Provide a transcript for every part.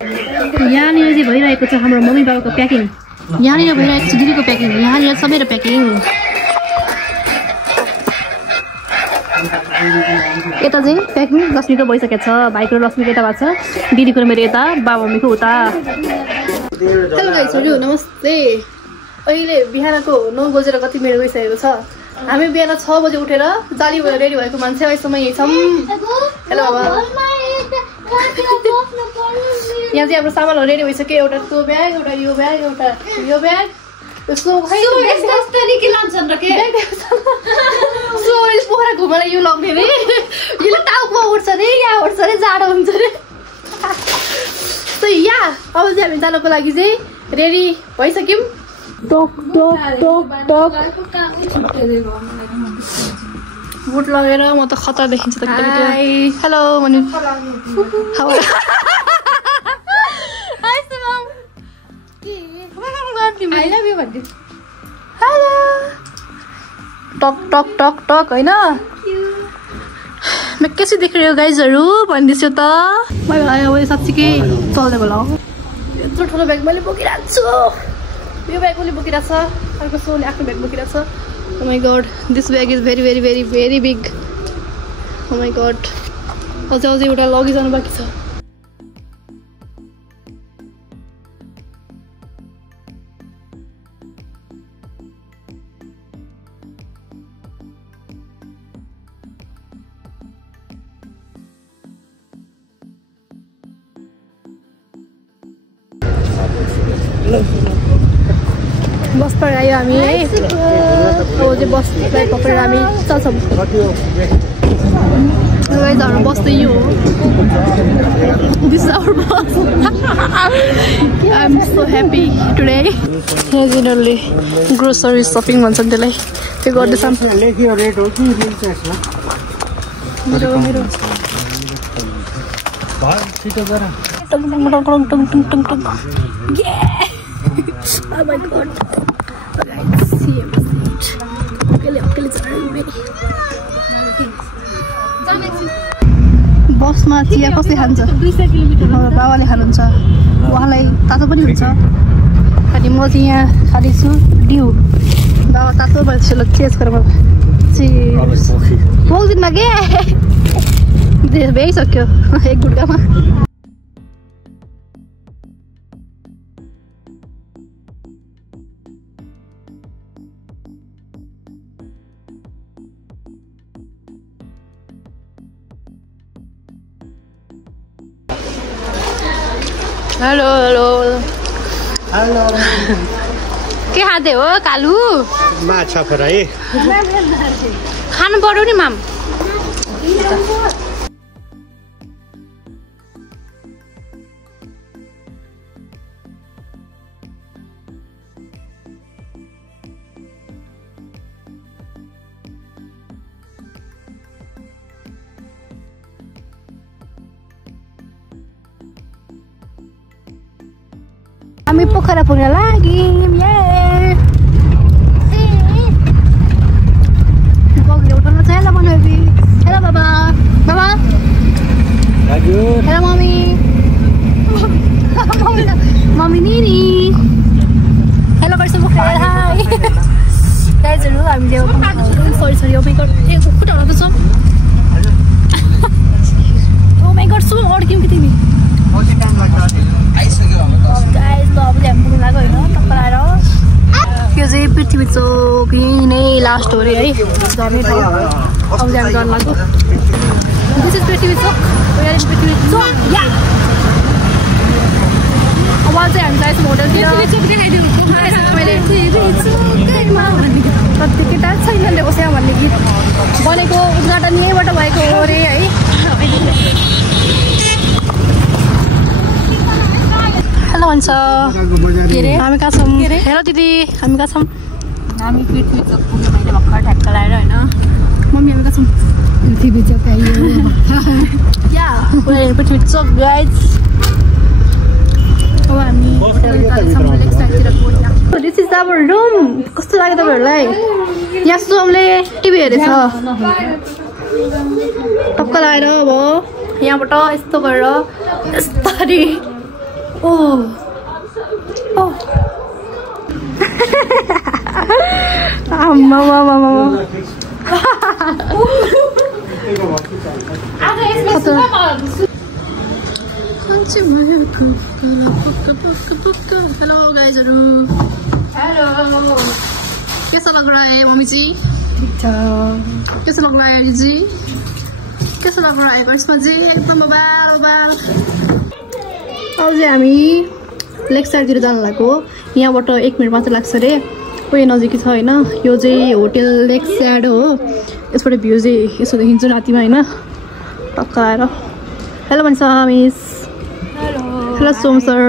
यहाँनिर चाहिँ भइरहेको छ हाम्रो मम्मी बाबाको प्याकिङ यहाँनिर भइरहेको छ दिदीको प्याकिङ यहाँनिर सबैको प्याकिङ यता चाहिँ प्याकिङ लक्ष्मीको भइसकेको छ भाइको र लक्ष्मीको यता भएको छ दिदीको र मेरो यता बाबा मम्मीको उता हेलो गाइजहरु नमस्ते अहिले बिहानको 9 बजेर कति मिनट भइसकेको छ हामी बिहान 6 बजे उठेर जाली भएर रेडी भएको मान्छे अहिलेसम्म यही छौँ हेलो बाबा यहाँ चाहिँ हाम्रो सामानहरू रेडी भइसक्यो एउटा त्यो ब्याग एउटा यो ब्याग एउटा यो ब्याग यसको खै तरिके लान्छन् र के सोइल पोखरा घुमेर यो लग्ने रे यो टाउको उड्छ रे यहाँ उड्छ रे जाडो हुन्छ रे त या अब चाहिँ हामी जानको लागि चाहिँ रेडी भइसक्यौँ टक टक टक टक बुट लगेर म त खतरा देखिन्छ त hello Manu how handsome I love you भन्दै हेलो टक टक टक टक हैन म कैसे देख रहे हो गाइजहरु भन्दिछु त बाइ बाइ अब साच्चीकै चल्दै होला यत्रो ठुलो ब्याग मैले बोकिरहेको छु यो ब्याग मैले बोकिरहेको छ अर्को सोले आफ्नो ब्याग बोकिरहेको छ oh my god this bag is very very very very big oh my god अझै एउटा लगिजानु बाँकी छ बस पर आयो हामी है अब चाहिँ बसलाई पक्रेर हामी चल्छौँ गाइज हाम्रो बस चाहिँ यो हो this is our bus I am so happy today यिनीहरूले ग्रोसरी सपिङ भन्छन् त्यसलाई त्यो गर्दैछ Oh my god. Guys, see everything. बसमा चिया कसले खान्छ बाबाले खानुहुन्छ उहाँलाई तातो पनि हुन्छ अनि म चाहिँ यहाँ खाँदैछु डिउ बाबा तातो भएपछि ल चेस गरेर पोल्दिनमा के भ्याइसक्यो एक गुड्कामा हेलो हेलो हेलो के खाँदै हो कालु माछा फ्राई खानु पर्यो नि माम हामी पोखरा पुग्न लाग्यौँ हेलो मनोबी हेलो बाबा बाबा हेलो मम्मी मम्मी निनी हेलो गर्छु पोखरा हाई गाइजहरु हामीले sorry sorry oh my god एक खुट्टा हल्लाउँछ ओ माय गॉड सो अड्क्यौ कि तिमी गाइस ल अब हामी पुग्न लाग्यो हैन टक्क आएर यो चाहिँ पृथ्वी चोक नै लास्ट हो रे है झर्ने ठाउँ अब हामी गर्न लाग्यो दिस इज पृथ्वी चोक पृथ्वी चोक या अब चाहिँ हामी जान्छौँ होटलतिर मैले कति केटा छैन ल्याएको स्याम भन्ने गीत बनेको उद्घाटन यहीँबाट भएको हो रे है हेलो भन्छ हामी कहाँ छौँ हेलो दिदी हामी कहाँ छौँ हामी पृथ्वी चोक पुग्यो मैले भर्खर ठ्याक्क लगाएर होइन मम्मी हामी कहाँ छौँ पृथ्वी चोक आइयो या पृथ्वी चोक गाइज अब हामी दिस इज आवर रुम कस्तो लाग्यो तपाईँहरूलाई यहाँ सुमले टिभी हेरेछ टक्क लगाएर अब यहाँबाट यस्तो गरेर यस्तरी Oh. Oh. Mama. Hello guys. Hello. कैसा लग रहा है मम्मी जी? कैसा लग रहा है जी? कैसा लग रहा है करिश्मा जी? एकदम बाल आज हामी लेक साइडतिर जानु लागेको यहाँबाट 1 मिनेट मात्र लाग्छ रे कोही नजिकै छ हैन यो चाहिँ होटल लेक साइड हो यसबाट भ्यू चाहिँ यसो देखिन्छ रातिमा हैन टक्क आएर हेलो भन्छ मिस हेलो सोम सर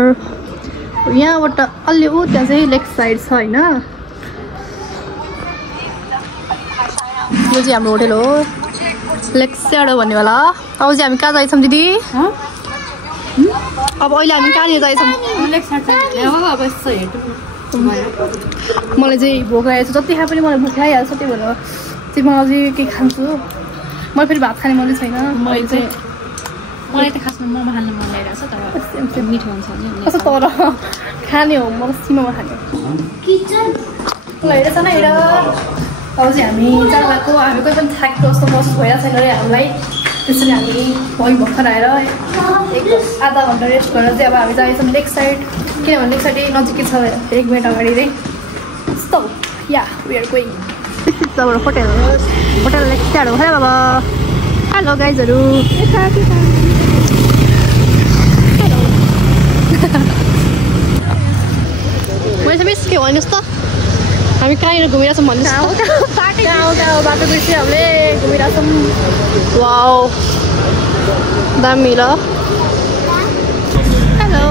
यहाँबाट अलि उ त्यहाँ चाहिँ लेक साइड छ हैन यो चाहिँ हाम्रो होटल हो लेक साइड भन्ने होला अब चाहिँ हामी कहाँ जाइछौँ दिदी अब अहिले हामी कहाँनिर जाइछौँ लेक साइड अब यसो हेर्नु मलाई चाहिँ भोक लागेको छ जति खाए पनि मलाई भोक लागिहाल्छ त्यही भएर चाहिँ म अझै के खान्छु मैले फेरि भात खाने मन छैन मलाई त खासमा मोमो खान मन लागिरहेको छ तर मिठो हुन्छ नि कस्तो तर खाने हो म सिमामा खाने किचन हेरेछ न हेर अब चाहिँ हामी जानु भएको हामी कोही पनि थाकेको जस्तो महसुस भइरहेको छैन रे हामीलाई त्यसरी हामी भइ भर्खर आएर आधा घन्टा रेस्ट गरेर चाहिँ अब हामी जाँदैछौँ लेक साइड किनभने लेक साइड नजिकै छ 1 मिनट अगाडि चाहिँ यस्तो yeah we are going this is our hotel lake side हो हेलो बाबा हेलो गाइजहरू मैले मिस के भन्नुहोस् त हामी कहाँनिर घुमिरहेछौँ भन्नुहोस् गाउँ बाटो बिर्सी हामीले घुमिरहेछौँ वाउ दामी ल हेलो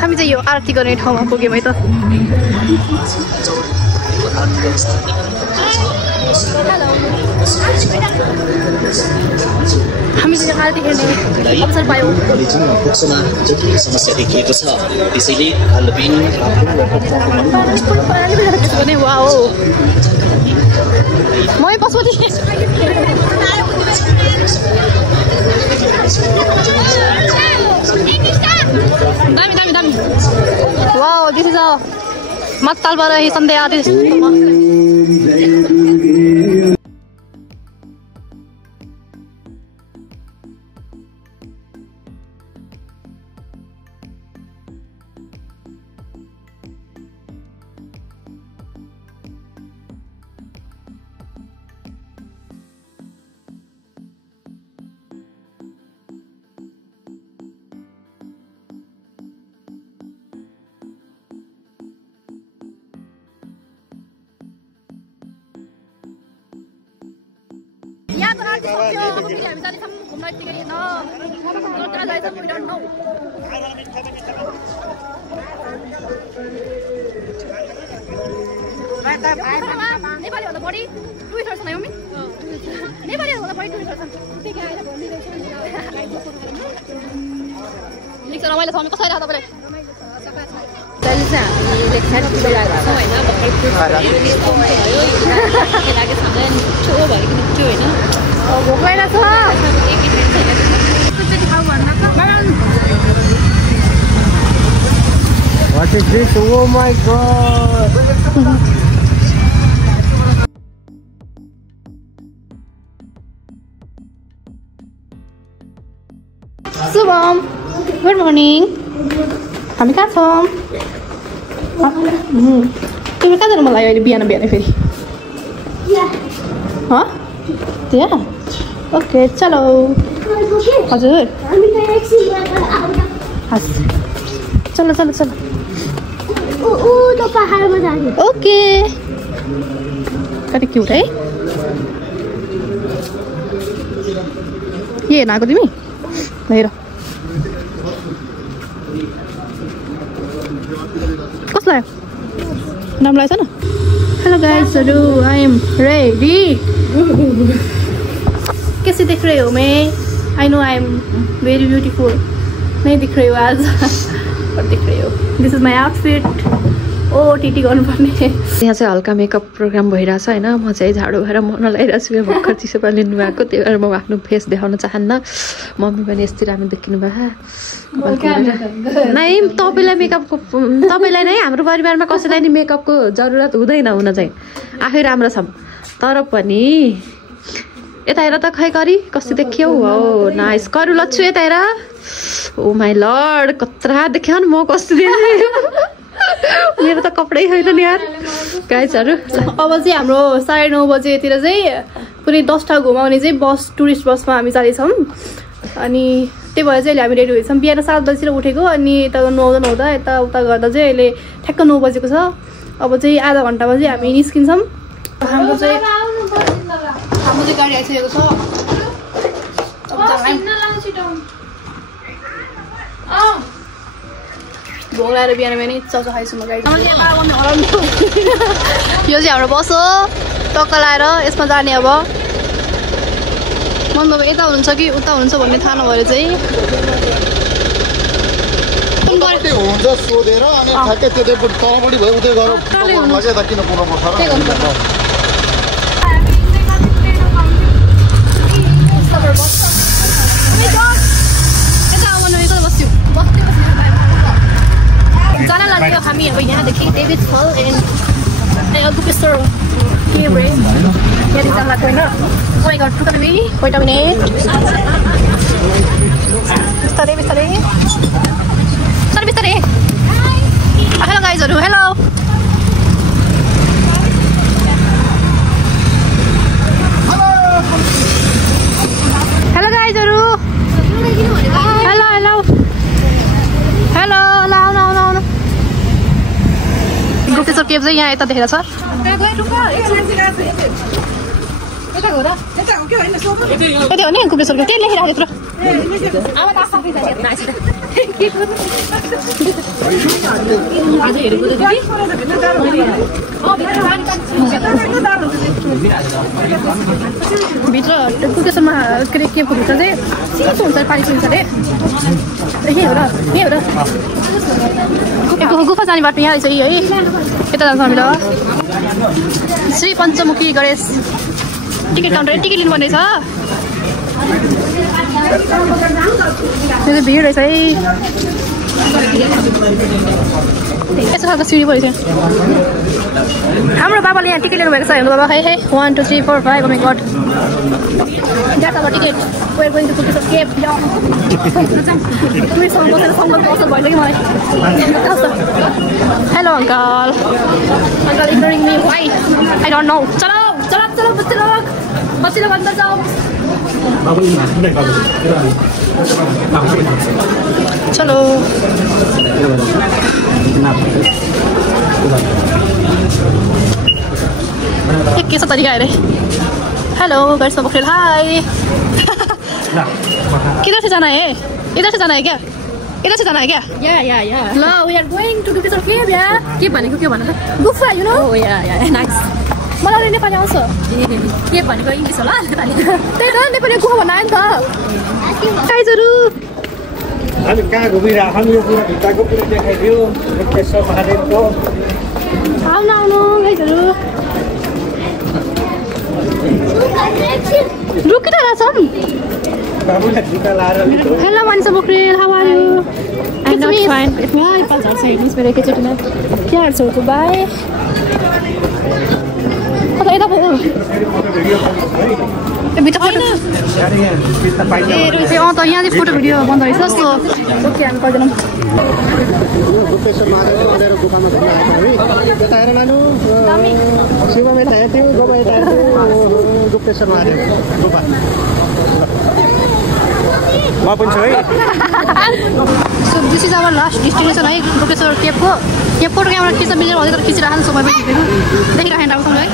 हामी चाहिँ यो आरती गर्ने ठाउँमा पुग्यौँ है त हामी चाहिँ आरती हेर्ने अवसर पायौँ समस्या देखिएको छ त्यसैले वाउ म पशुपति दामी वाउ दिस इज अ मत्तालबाट सन्ध्या आर्टिस्ट यहाँ त आर्टिस्ट सक्यो अब हामी जाँदैछौँ घुम्न यतिकै होइन कहाँ जाँदैछौँ वी डोन्ट नो नेपालीभन्दा बढी टुरिस्टहरू छन् मम्मी नेपालीहरूभन्दा बढी टुरिस्टहरू छन् रमाइलो छ कसरी आएको तपाईँलाई अहिले चाहिँ हामी लेक साइड पुगिरहेको छौँ होइन भोक लागिरहेको What is this? Oh my god! Subham, good morning. हामी कहाँ छौँ? तिमी कहाँ जानु मन लाग्यो अहिले बिहान फेरि? त्यहाँ? ओके चलो हजुर चलो ओके कति क्युट है ये हेर्न तिमी हेर कसलाई नाम लाग्छ न हेलो गाइसहरू आई एम रेडी कैसे दिख रहे हो मैं I know I am very beautiful नहीं दिख रही हो आज और दिख रही हो दिस इज माई आउटफिट टिटी गर्नुपर्ने। यहाँ चाहिँ हल्का मेकअप प्रोग्राम भइरहेछ होइन। म चाहिँ झाडु भएर मन लगाइरहेको छु। भर्खर चिसो पानी लिनुभएको, त्यही भएर म आफ्नो फेस देखाउन चाहन्न। मम्मी पनि यस्तै राम्रो देखिनु भयो। नै तपाईँलाई मेकअपको तपाईँलाई नै हाम्रो परिवारमा कसैलाई नि मेकअपको जरुरत हुँदैन हुन चाहिँ। आफै राम्रो छौँ तर पनि यता हेर त खै करी कस्तो देखियौ। हो नाइस करू लच्छु यता हेर। ओ माई लर्ड कत्रा देख्यो नि म कस्तो देखेँ। मेरो त कपडै छैन नि यार गाइजहरू। अब चाहिँ हाम्रो 9:30 बजेतिर चाहिँ पुरै 10 टा घुमाउने चाहिँ बस टुरिस्ट बसमा हामी जाँदैछौँ। अनि त्यही भएर चाहिँ अहिले हामी रेडी भएछौँ। बिहान 7 बजीतिर उठेको अनि यता नुहाउँदा यताउता गर्दा चाहिँ अहिले ठ्याक्क 9 बजेको छ। अब चाहिँ आधा घन्टामा चाहिँ हामी निस्किन्छौँ। हाम्रो चाहिँ गाडी आइसकेको छ। भोग लगाएर बिहान बिहानै चाउचाउ खाइछु म गाडी। यो चाहिँ हाम्रो बस हो टक्क लाएर यसमा जाने। अब मन तपाईँ यता हुनुहुन्छ कि उता हुनुहुन्छ भन्ने थाहा नभएर चाहिँ जान लाग्यो हामी अब यहाँदेखि डेभिड फल एन्ड गुप्तेश्वर के ब्रे यहाँदेखि जान लाग्यो होइन। कोही घर टुक्का बेबी वेट अ मिनेट। बिस्तारै बिस्तारै बिस्तारै बिस्तारै। हेलो गाइजहरू हेलो। हेलो गाइजहरू हेलो हेलो हेलो आउनु आउनु आउनु। गुप्तेश्वर केभ चाहिँ यहाँ यता देखेर छ। यतै हो नि गुप्तेश्वरको त्यही लेखिरहेको यत्रो। भित्र गुप्तेश्वरमा के अरे केभको भित्र चाहिँ चिसो हुन्छ पानी सुन्छ अरे। यही हो र यही हो र गुफा जाने बाटो यहाँ रहेछ है। यता जान्छ हामी। ल Shri Panchamukhi Ganesh ticket counter ticket लिनुपर्ने छ। भिड रहेछ है। यस्तो खालको सिँढी परेछ। हाम्रो बाबाले यहाँ टिकट लिनुभएको छ। हाम्रो बाबा खै 1 2 3 4 5 oh my god that's our ticket. We are going to Gupteshwar cave. तपाईँसँग बसेर सङ्गतको असर भइसक्यो कि मलाई। Hello uncle uncle ignoring me why I don't know. चलो चलो चलो बच्चे लोग अंदर जाओ। चलो एक कैसा तरीका है रे। हेलो गर्ल्स बकरेल हाय। किधर से जाना है? इधर से जाना है क्या? इधर से जाना है क्या? या ल we are going to Gupteshwar cave. Yeah के भनेको के भन त? गुफा you know. Oh yeah nice. मलाई नेपाली आउँछ। के भनेको इङ्ग्लिस होला नेपाली। त्यही त नेपाली गुफा भन्न आयो नि त। गाइजहरू हामी कहाँ घुमिरहेको यो पुरा भित्रको पुरा देखाइदियो गुप्तेश्वर महादेवको। आउनु आउनु गाइजहरू रुकिरहेको छौँ। बाबुलाई जुत्ता लाएर हेलो मानिस बोक्रेल how are you? I'm not fine. Why पाँच हार्छ हेर्नुहोस् मेरो एकैचोटिमा के हार्छ बाई। यता भयो भित्र फोटो। त यहाँ चाहिँ फोटो भिडियो बन्द रहेछ जस्तो। ओके हामी गर्दैनौँ। गुप्तेश्वर महादेवको अँध्यारो गुफामा घुम्न आएको हामी। यता हेर लानु शिवमा यता हेर्थ्यौँ गोबा यता हेर्थ्यौँ गुप्तेश्वर महादेव गुफा। म पनि छु है। So this is our last destination है गुप्तेश्वर केभको। यहाँ फोटो क्यामेरा खिच्न मिलेर भन्दै तर खिचिरहेको समय पनि खिच्दैन देखिरहेको राम्रोसँग है।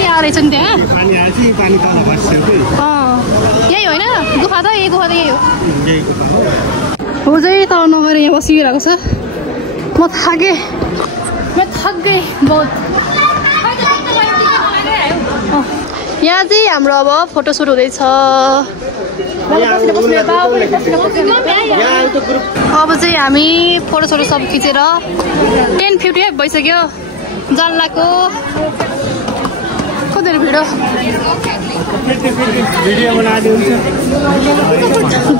यहाँ रहेछ नि त्यहाँ यही होइन गुफा त यही गुफा त यही हो चाहिँ त नगएर यहाँ बसिरहेको छ। म थाकेँ बहुत। यहाँ चाहिँ हाम्रो अब फोटोसुट हुँदैछ। अब चाहिँ हामी फोटोसोटो सब खिचेर 10:50 भइसक्यो जल्लाको कति भिडियो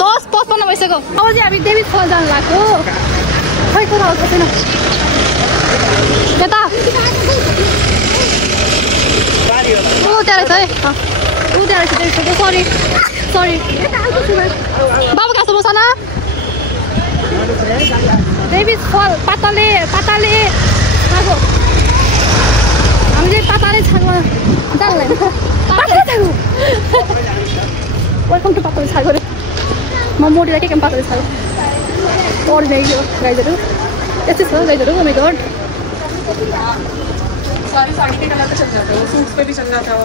10:55 भइसक्यो अब चाहिँ हामी डेभिड फल जान लाग्यो खै कुरा हो छैन यता ऊ त्यहाँ रहेछ है ऊ त्यहाँ रहेछ सरी सरी बाबु कहाँ छ मसाना डेभिड फल पाताले पाताले छागो हामी चाहिँ पाताले छागो जान्दैन पाताले छागो वेलकम टु पाताले छागो रे म मोडीलाई के पाताले छागो और गाइजहरू यस्तै छ गाइजहरू oh my God sorry sari के कलर पे चल जाता है सूट्स पे भी चल जाता है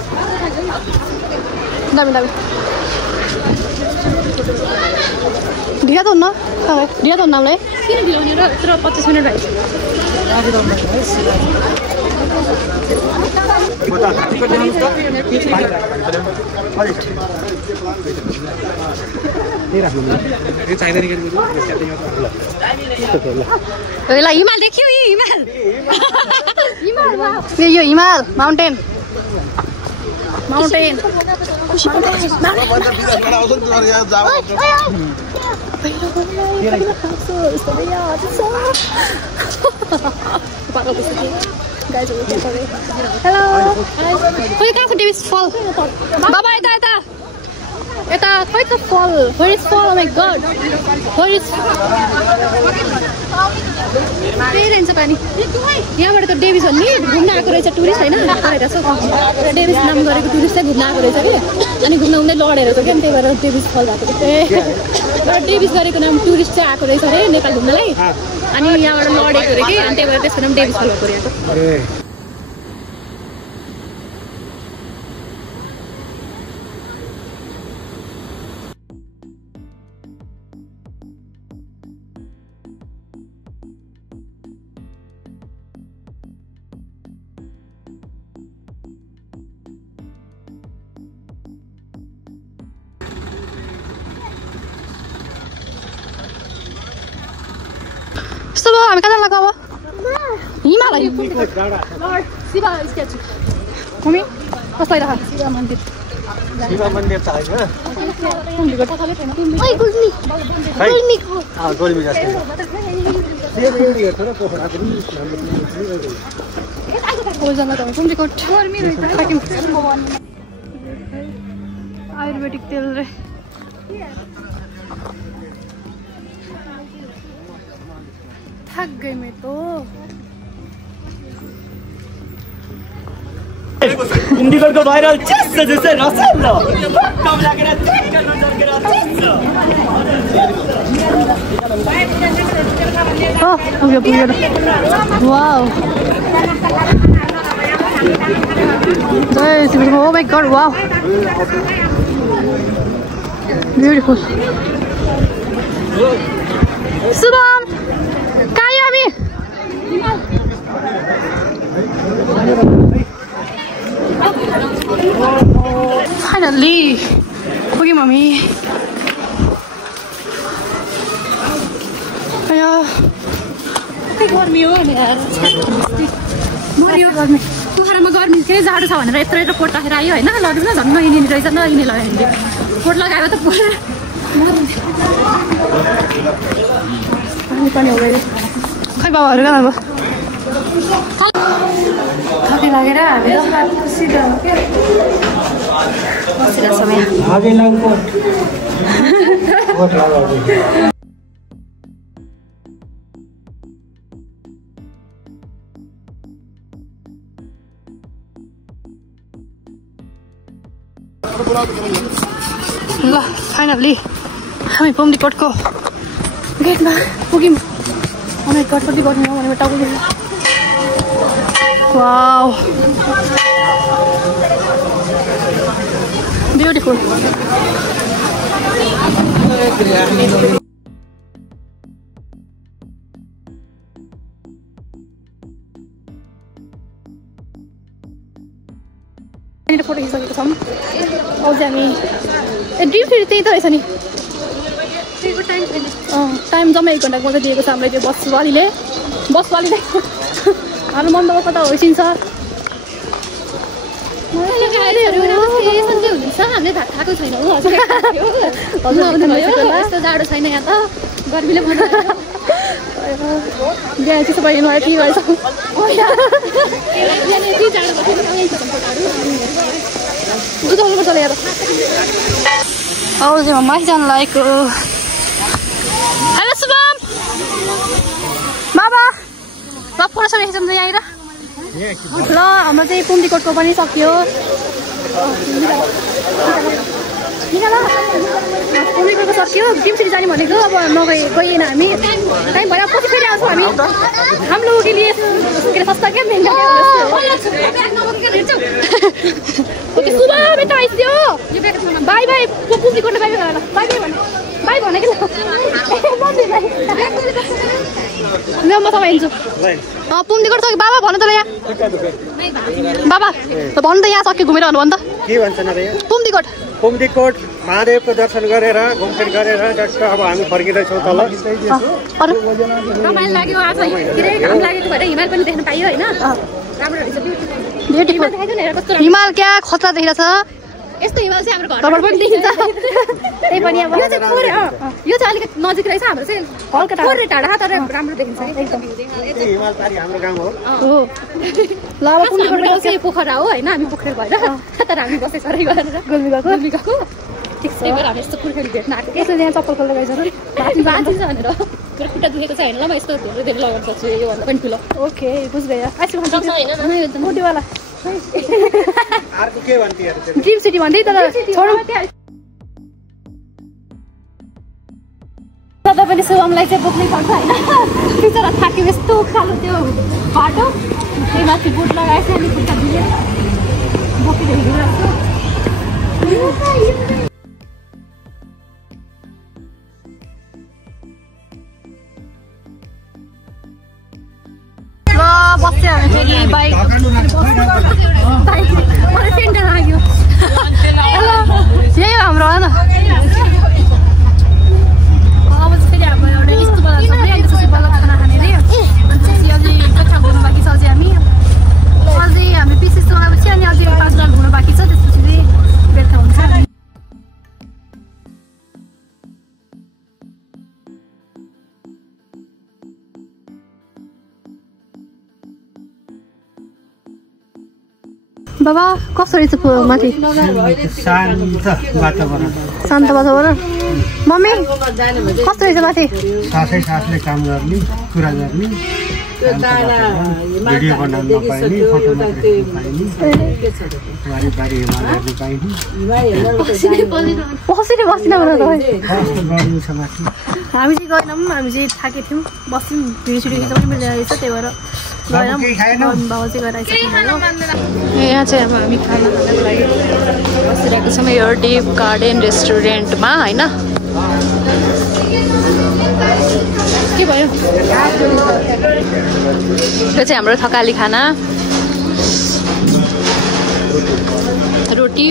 दामी दामी ढिला त हुन्न ढिला त हुन्न हामीलाई किन ढिलो हुने र यत्रो 25 मिनट भइसक्यो हिमाल देखियो हिमाल यो हिमाल माउन्टेन माउन्टेन हेलो खोइ कहाँ छ डेभिड फल बाबा यता यता यता खै त फल where is fall oh my god where is parents पानी यहाँबाट त डेभिस भन्ने घुम्न आएको रहेछ टुरिस्ट होइन डेभिस नाम गरेको टुरिस्ट चाहिँ घुम्न आएको रहेछ कि अनि घुम्न उनीहरूले लडेर थियो क्या त्यही भएर डेभिस फल भएको थियो डेभिस गरेको नाम टुरिस्ट चाहिँ आएको रहेछ अरे नेपाल घुम्नलाई अनि यहाँबाट लडेको अरे कि अनि त्यही भएर त्यसको नाम डेभिस फल भएको रहेछ यस्तो भयो हामी कहाँ लाग्यो अब हिमालय शिव स्ट्याचु मम्मी कसलाई राख शिव मन्दिर छ आयुर्वेदिक तेल रे थक गई मैं तो चण्डीगढको भाइरल चिस्स जस्तै रसल्लो कम लागेर चेक गर्न जर्केर चिस्स wow oh my god wow beautiful Subham Kayami finally okay mommy ayo के गर्मी हो नि यार मरियो गर्मी कुखुरामा गर्मी के जाडो छ भनेर यत्रो यत्रो कोट राखेर आयो हैन लड्नु न झन् नहिने रहेछ नहिने लगायो कोट लगाएर त पुरा पानी हो गयो खै बाबाहरु कहाँ गयो थके लागेर हामी त खुसी छ के बसेर समय आगे लागको कोट लगाउ ल फाइनली हामी पम्दी कोटको गेटमा पुग्यौँ हामी कटपट्टि गर्नु हो भने टाउको वाउ ब्युटिफुल फोटो खिचिसकेको छौँ अब चाहिँ हामी ड्रिम फेरि त्यही त रहेछ नि टाइम जम्मै 1 घण्टाको मात्रै दिएको छ हामीलाई त्यो बसवालीले हाम्रो मन्दको कता होइसिन्छ हामीले भात खाएको छैन यस्तो जाडो छैन यहाँ त गर्मीले बिहा त्यस्तो पाइनु आयो के गर्छ जुदाउनु पर्छ यहाँ अब माथि जानु लागेको हेलो शुभम बाबा फोटो छ रहेछ यहाँनिर ल हाम्रो चाहिँ पुम्डीकोटको पनि सक्यो पुम्डीकोटको सक्यो टिम सिटी जाने भनेको अब गइएन हामी टाइम भएर पछि फेरि आउँछौँ हामी हम लोगों के लिए सस्ता क्या महँगा सुबह बेटा आइदियो बाई बाई पुम्डीकोटले बाई बाई बाई भनेको म तपाईँ हिँड्छु पुम्डीकोट सक्यो बाबा भन्नु त यहाँ बाबा भन्नु त यहाँ सक्यो घुमेर भन्नु त के भन्छन् अब यहाँ पुम्डीकोट महादेवको दर्शन गरेर घुमफिर गरेर जस्तो अब हामी फर्किँदैछौँ तल रमाइलो लाग्यो आज धेरै घाम लागेको भएर हिमाल पनि देख्न पाइयो होइन राम्रो रहेछ हिमाल क्या खतरा देखिरहेछ यस्तो हिमाल चाहिँ हाम्रो घरबाट पनि देखिन्छ त्यही पनि अब यो चाहिँ अलिकति नजिक रहेछ हाम्रो चाहिँ हल्का थोरै टाढा तर राम्रो देखिन्छ एकदम हिमाल पारी हाम्रो गाउँ हो ल अब हाम्रो गाउँ चाहिँ पोखरा हो होइन हामी पोखरा भएर तर हामी बसे सरै गरेर गुल्मी गएको ठिक छ भएर हामी यस्तो पुर्खेली भेट्न आएको यसले यहाँ चप्पल खोल्दै गएछ बाँचिन्छ भनेर मेरो खुट्टा दुखेको छ होइन ल म यस्तो धेरै धेरै लगाउन सक्छु योभन्दा पनि ठुलो ओके बुझ गयो मोटीवाला अर्को के भन्थ्यो ड्रिम सिटी भन्दै तर छोडौँ सदा पनि शुभमलाई चाहिँ बोक्नै पर्छ होइन बिचरा थाक्यो यस्तो उकालो त्यो बाटो त्यही माथि बुट लगाएछ अनि खुट्टा दुखेर बोकिरहेको बस्यो हामी फेरि बाइक मलाई सेन्टर लाग्यो यही हो हाम्रो होइन अब चाहिँ फेरि हाम्रो एउटा यस्तो बल्ल छ अनि त्यसपछि बल्ल खाना खाने अरे अनि त्यसपछि अझै कथा घुम्नु बाँकी छ अझै हामी पिसेस लगाएपछि अनि अझै 5 रात घुम्नु बाँकी छ त्यसपछि चाहिँ बेलुका हुन्छ बाबा कस्तो रहेछ माथि शान्त वातावरण मम्मी कस्तो रहेछ माथि साथले काम गर्ने कुरा गर्ने भिडियो बनाउन पाइने फोटो पाइने बारी हिमाल हेर्न पाइने पसिने बस्दिनँ गर्नु छ माथि हामी चाहिँ गएनौँ हामी चाहिँ थाकेको थियौँ बस्यौँ भिडियो सिडियो खिच्न पनि मिलेर रहेछ त्यही भएर बाबा चाहिँ गएर यहाँ चाहिँ अब हामी खाना खानको लागि बसिरहेको छौँ यो डिप गार्डन रेस्टुरेन्टमा होइन के भयो यो चाहिँ हाम्रो थकाली खाना रोटी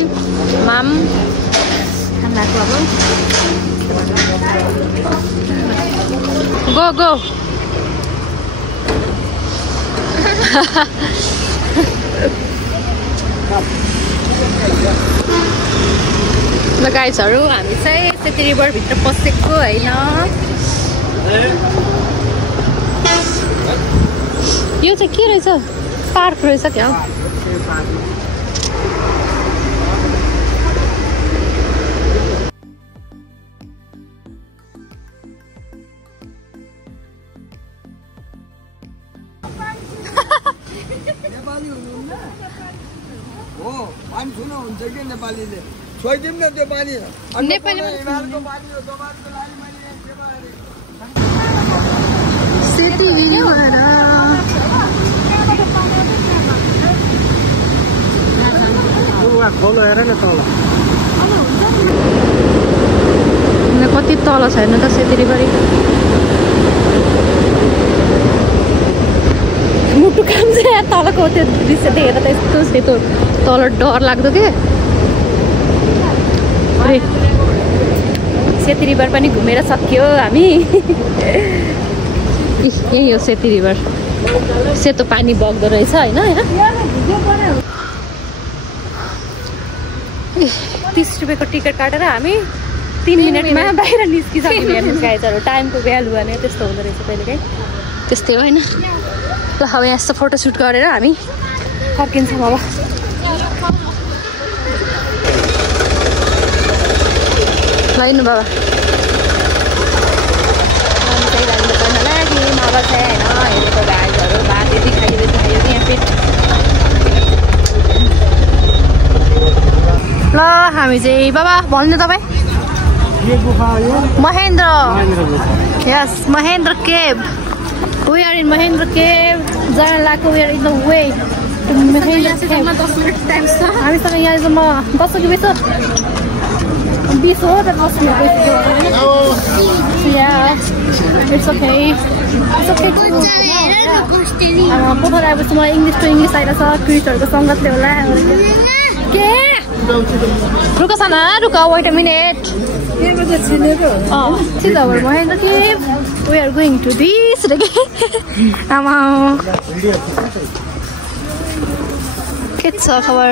माम खानाको अब गो गो ल गाइजहरू हामी चाहिँ सेती रिभरभित्र पसेको होइन यो चाहिँ के रहेछ पार्क रहेछ क्या नेपालीले छोइदिउँ न त्यो पानी खोलो हेर न तल कति तल छैन त सेती गरी मुटु काम चाहिँ तलको त्यो दृश्य देखेर त यस्तो सेतो तल डर लाग्दो के सेती रिभर पनि घुमेर सक्यो हामी यही हो सेती रिभर सेतो पानी बग्दो रहेछ होइन 30 रुपियाँको टिकट काटेर हामी 3 मिनटमा बाहिर निस्किसक्यौँ हेर्नुहोस् गाइजहरू टाइमको भ्यालु भने त्यस्तो हुँदो रहेछ कहिलेकाहीँ त्यस्तै हो होइन ल अब यहाँ यस्तो फोटोसुट गरेर हामी फर्किन्छौँ अब ल बाबा गाडीमा चढ्न लाग्यौँ अब चाहिँ होइन हेरेको गाडीहरू भात यति खायो यहाँ पेट ल हामी चाहिँ बाबा भन्नु तपाईँ Mahendra yes Mahendra cave we are in Mahendra cave जान लाग्यो we are in the way हामीसँग यहाँसम्म 10 कि 20 हो त 10 मिनट इट्स ओके पोखरा आएपछि मलाई इङ्ग्लिस टु इङ्ग्लिस आइरहेछ क्रिस्टहरूको सङ्गतले होला के रुक साना रुक wait a minute Mahendra cave we are going to this आमा के छ खबर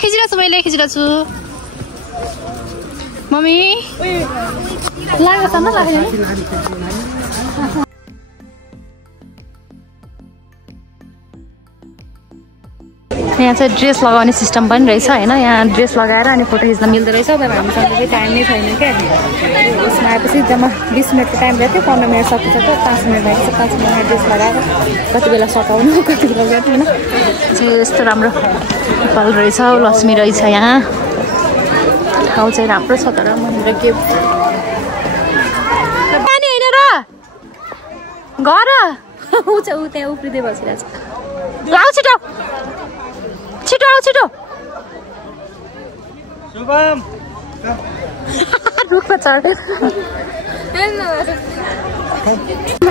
खिचिरहेको छु मैले खिचिरहेको छु मम्मी लाग्यो सानो लाग्यो यहाँ चाहिँ ड्रेस लगाउने सिस्टम पनि रहेछ होइन यहाँ ड्रेस लगाएर अनि फोटो खिच्न मिल्दो रहेछ तर हामीसँग चाहिँ टाइम नै छैन क्या उसमा आएपछि जम्मा 20 मिनटको टाइम रहेको थियो 15 मिनट सकिन्छ त 5 मिनट भएको छ 5 मिनटमा ड्रेस लगाएर कति बेला सटाउनु कति बेला गर्नु होइन चाहिँ यस्तो राम्रो फल रहेछ लक्ष्मी रहेछ यहाँ ठाउँ चाहिँ राम्रो छ तर महेन्द्र केभ पानी होइन र घर ऊ त्यहाँ उफ्रिँदै बसिरहेको छ ल छिटो छिटो आऊ छिटो शुभम रुखमा चढ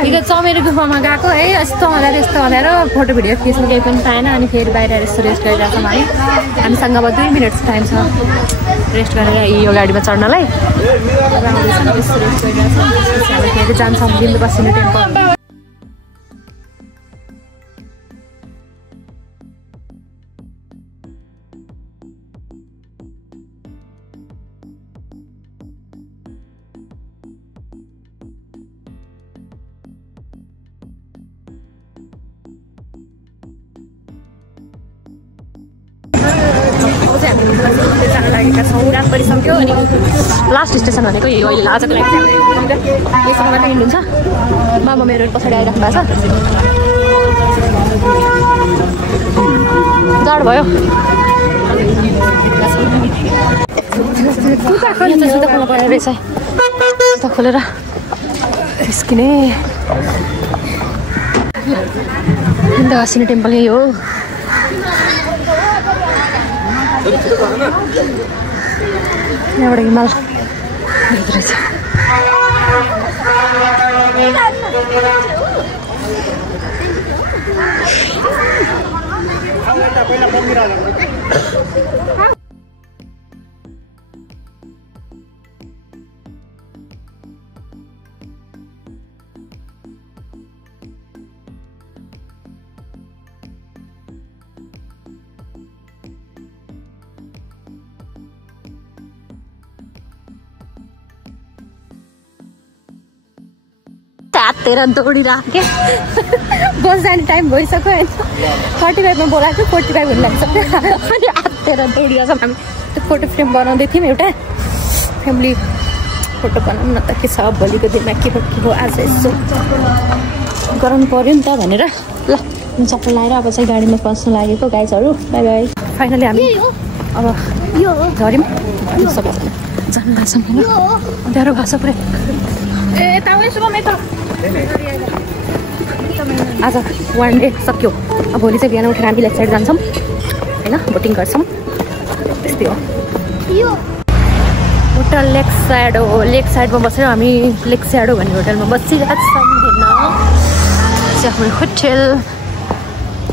हिजो चमेरो गुफामा गएको है यस्तो हँदाएर फोटो भिडियो खिच्नु केही पनि पाएन अनि फेरि बाहिर यस्तो रेस्ट गरिरहेको छौँ हामीसँग अब 2 मिनट टाइम छ रेस्ट गरेर यो गाडीमा चढ्नलाई यस्तो रेस्ट गरिरहेको छौँ फेरि जान्छौँ बिन्दु बसिने टेम्पल जान लागेका छौँ रात परिसक्यो अनि लास्ट स्टेसन भनेको यही अहिले आजको लागि यसरी मात्रै हिँड्नुहुन्छ मामा मेरो पछाडि आइराख्नु भएको छ जाडो भयो जुत्ता खोल्नु पर्ने रहेछ जुत्ता खोलेर निस्किने घाँसिने टेम्पल यही हो यहाँबाट हिमाल देख्दो रहेछ तेरा दौडिरहेको बस जाने टाइम भइसक्यो होइन 35मा बोलाएको 45 हुन लागिसक्यो अनि आत्तेर दौडिरहेको छौँ हामी त्यो फोटो फ्रेम बनाउँदै थियौँ एउटा फ्यामिली फोटो बनाउँ न त के छ भोलिको दिनमा के हो आज यसो गराउनु पर्यो नि त भनेर ल चप्पल लगाएर अब चाहिँ गाडीमा पस्नु लागेको गाइजहरू बाई बाई फाइनली हामी अब यो झऱ्यौँ सबैजना जानु लाग्छौँ होइन अँध्यारो भएको छ पुरै आज 1 डे सक्यो अब भोलि चाहिँ बिहान उठेर हामी लेफ्ट साइड जान्छौँ होइन बोटिङ गर्छौँ त्यस्तै हो होटल लेक साइडमा बसेर हामी लेक स्याडो भन्ने होटलमा बसिरहेको छौँ हेर्न होटल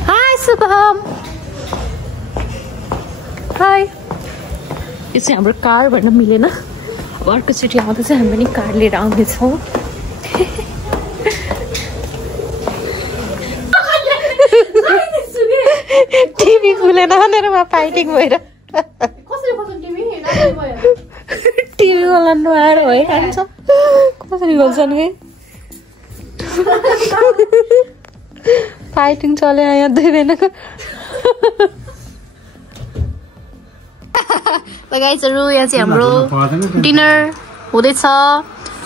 हाई शुभम हाई यो चाहिँ हाम्रो कार भन्न मिलेन अब अर्कोचोटि आउँदा चाहिँ हामी पनि कार लिएर आउनेछौँ। टिभी खुलेन भनेर फाइटिङ भएर टिभी वाला नुहाएर भइरहन्छ। कसरी खोल्छन् कि फाइटिङ चल्यो यहाँ दुई महिनाको। गाइजहरू यहाँ चाहिँ हाम्रो डिनर हुँदैछ।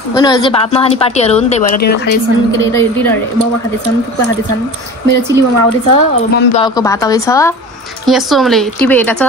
उनीहरू चाहिँ भात नखाने पार्टीहरू हुन्, त्यही भएर डिनर खाँदैछन्। के अरे डिनर मोमो खाँदैछन्, थुक्पा खाँदैछन्। मेरो चिली मोमो आउँदैछ। अब मम्मी बाबाको भात आउँदैछ। यहाँ सोमले टिभी हेरेको छ।